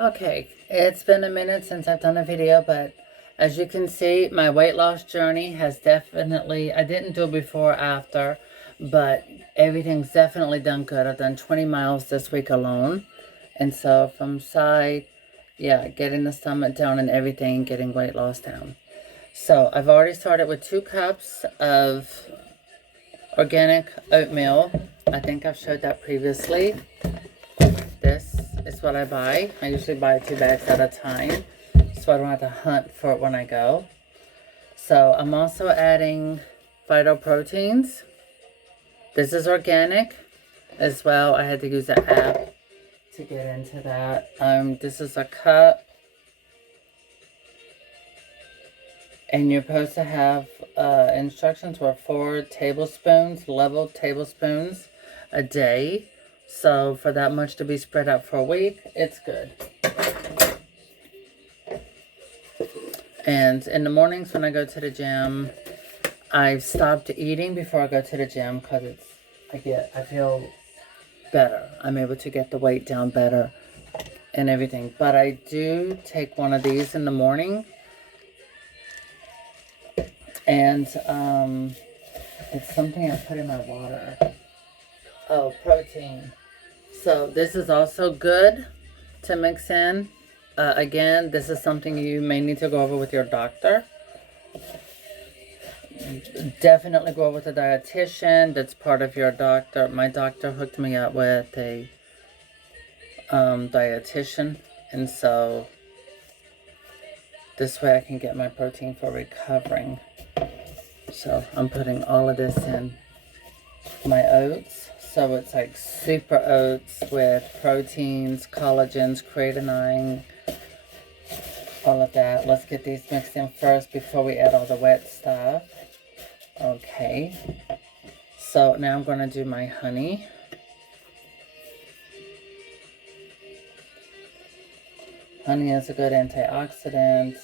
Okay, it's been a minute since I've done a video, but as you can see, my weight loss journey has definitely, I didn't do it before or after, but everything's definitely done good. I've done 20 miles this week alone. And so from side, yeah, getting the stomach down and everything, getting weight loss down. So I've already started with 2 cups of organic oatmeal. I think I've showed that previously. This is what I buy. I usually buy 2 bags at a time, so I don't have to hunt for it when I go. So I'm also adding phytoproteins. This is organic as well. I had to use an app to get into that. This is a cup. And you're supposed to have instructions for 4 tablespoons, level tablespoons a day. So for that much to be spread out for a week, it's good. And in the mornings when I go to the gym, I've stopped eating before I go to the gym because I feel better. I'm able to get the weight down better and everything. But I do take one of these in the morning. And it's something I put in my water. Oh, protein. So this is also good to mix in. Again, this is something you may need to go over with your doctor. Definitely go over with a dietitian that's part of your doctor. My doctor hooked me up with a dietitian. And so this way I can get my protein for recovering. So I'm putting all of this in my oats. So it's like super oats with proteins, collagens, creatinine, all of that. Let's get these mixed in first before we add all the wet stuff. Okay. So now I'm going to do my honey. Honey is a good antioxidant.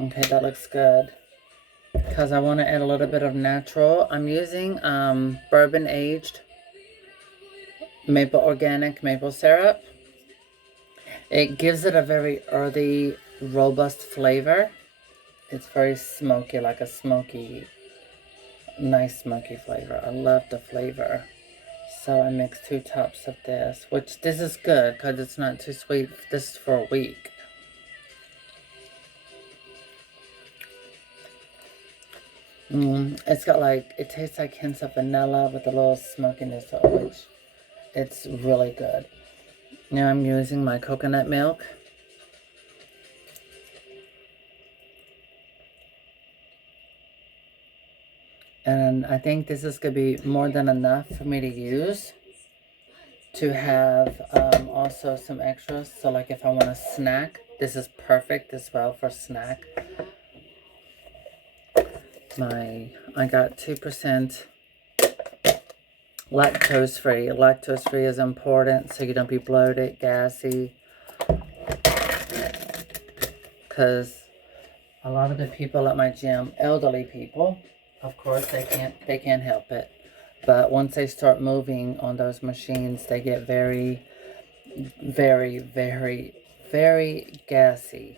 Okay, that looks good. Because I want to add a little bit of natural. I'm using bourbon aged organic maple syrup. It gives it a very earthy, robust flavor. It's very smoky, like a smoky, nice smoky flavor. I love the flavor. So I mixed 2 cups of this, which this is good because it's not too sweet. This is for a week. It's got like, it tastes like hints of vanilla with a little smokiness to it, which it's really good. Now I'm using my coconut milk. And I think this is going to be more than enough for me to use to have also some extras. So like if I want a snack, this is perfect as well for snack. I got 2% lactose free. Lactose free is important so you don't be bloated, gassy. Because a lot of the people at my gym, elderly people, of course they can't help it. But once they start moving on those machines, they get very, very, very, very gassy.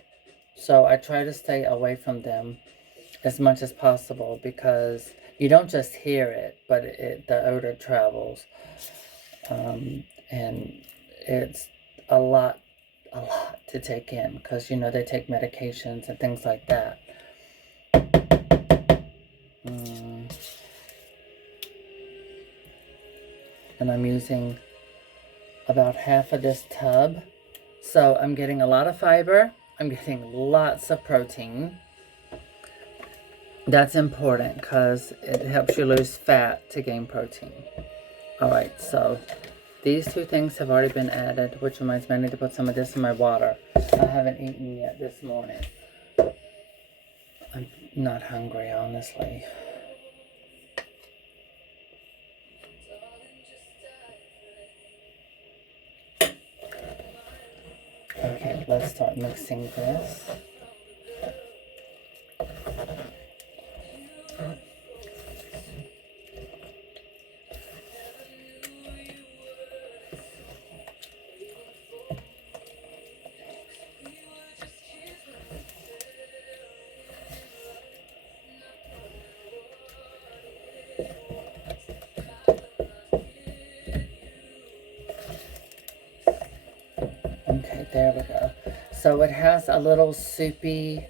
So I try to stay away from them as much as possible because you don't just hear it, but the odor travels. And it's a lot to take in because, you know, they take medications and things like that. And I'm using about half of this tub. So I'm getting a lot of fiber. I'm getting lots of protein. That's important because it helps you lose fat to gain protein. Alright, so these 2 things have already been added, which reminds me I need to put some of this in my water. I haven't eaten yet this morning. I'm not hungry, honestly. Okay, let's start mixing this. There we go. So it has a little soupy,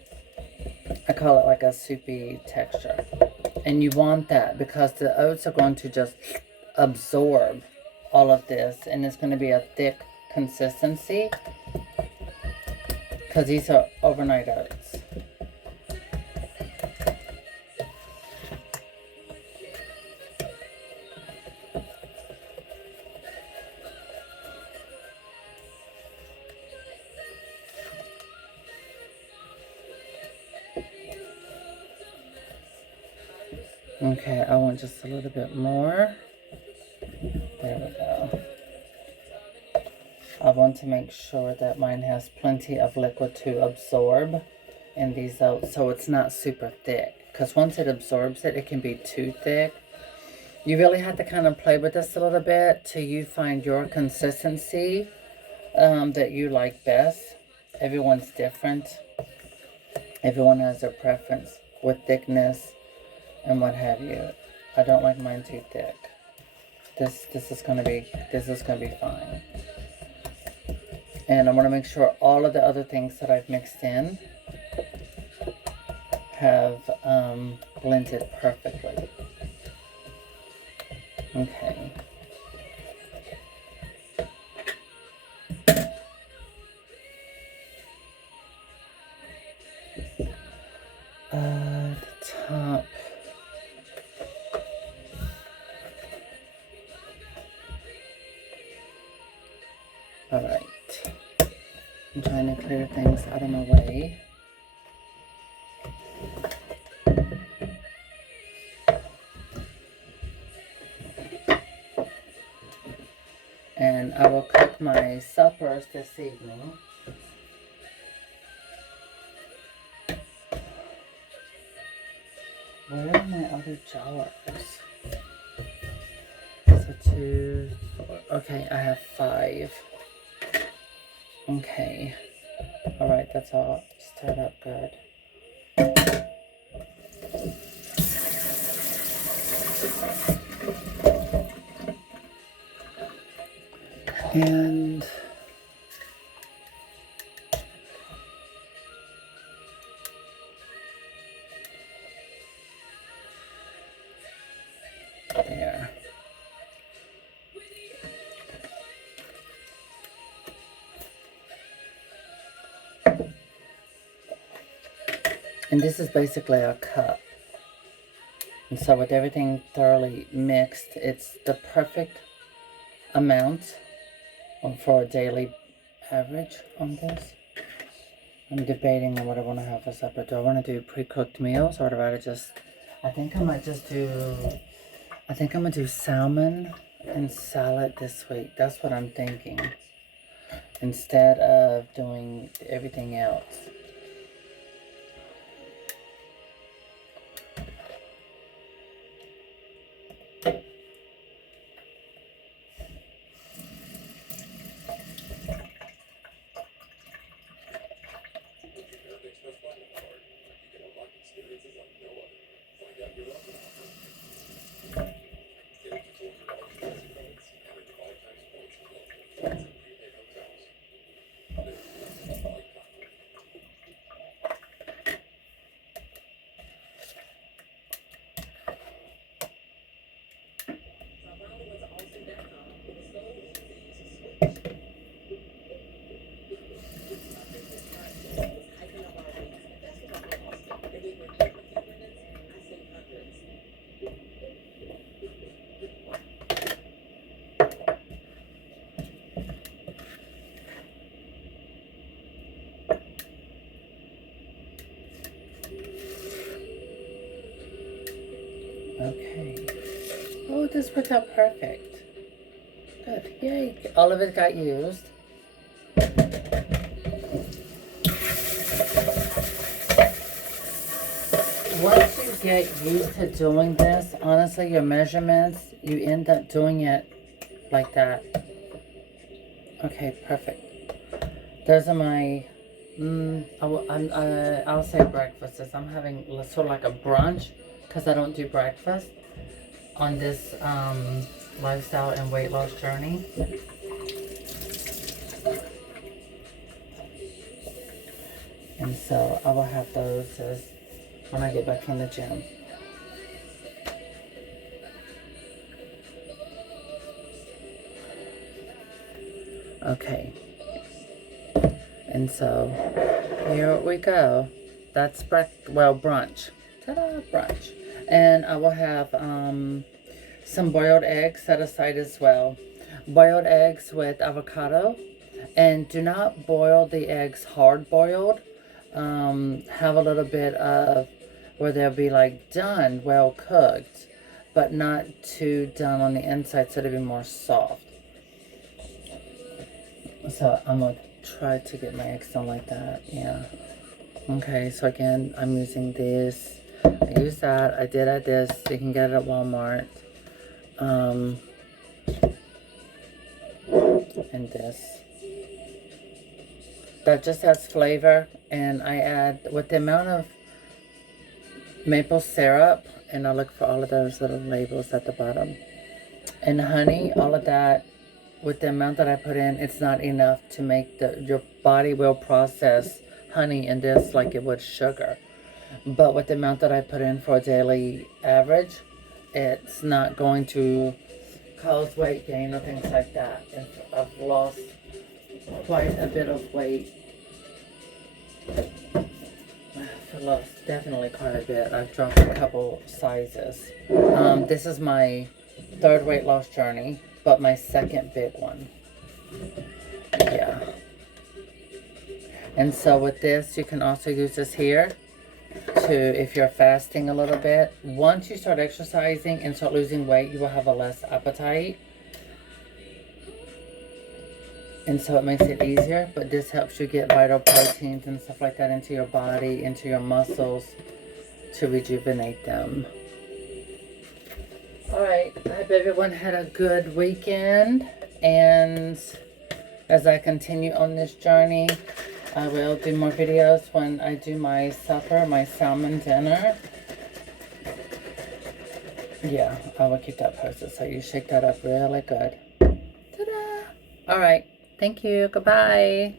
I call it like a soupy texture. And you want that because the oats are going to just absorb all of this. And it's going to be a thick consistency because these are overnight oats. Okay, I want just a little bit more. There we go. I want to make sure that mine has plenty of liquid to absorb in these oats so it's not super thick. Because once it absorbs it, it can be too thick. You really have to kind of play with this a little bit till you find your consistency that you like best. Everyone's different. Everyone has their preference with thickness and what have you. I don't like mine too thick. This is gonna be fine. And I want to make sure all of the other things that I've mixed in have blended perfectly. Okay. The top. All right. I'm trying to clear things out of my way. And I will cook my suppers this evening. Where are my other jars? So 2, 4. Okay, I have 5. Okay. Alright, that's all stirred up good. And there. And this is basically a cup. And so with everything thoroughly mixed, it's the perfect amount for a daily average on this. I'm debating on what I want to have for supper. Do I want to do pre-cooked meals or do I just... I think I'm going to do salmon and salad this week. That's what I'm thinking. Instead of doing everything else. Okay. Oh, this worked out perfect. Good. Yay. All of it got used. Once you get used to doing this, honestly, your measurements, you end up doing it like that. Okay, perfect. Those are my, I'll say breakfasts. I'm having sort of like a brunch because I don't do breakfast on this lifestyle and weight loss journey. And so I will have those when I get back from the gym. Okay. And so here we go. That's brunch. Ta-da, brunch. And I will have some boiled eggs set aside as well. Boiled eggs with avocado. And do not boil the eggs hard boiled. Have a little bit of where they'll be like done, well cooked, but not too done on the inside, so they'll be more soft. So I'm going to try to get my eggs done like that. Yeah. Okay, so again, I'm using this. I use that. I did at this. You can get it at Walmart. And this. That just adds flavor. And I add, with the amount of maple syrup, and I look for all of those little labels at the bottom. And honey, all of that. With the amount that I put in, it's not enough to make your body will process honey in this like it would sugar. But with the amount that I put in for a daily average, it's not going to cause weight gain or things like that. And I've lost quite a bit of weight. I've lost definitely quite a bit. I've dropped a couple sizes. This is my third weight loss journey, but my second big one. Yeah. And so with this, you can also use this here to, if you're fasting a little bit. Once you start exercising and start losing weight, you will have a less appetite. And so it makes it easier, but this helps you get vital proteins and stuff like that into your body, into your muscles, to rejuvenate them. Alright, I hope everyone had a good weekend, and as I continue on this journey, I will do more videos when I do my supper, my salmon dinner. Yeah, I will keep that posted, so you shake that up really good. Ta-da! Alright, thank you, goodbye.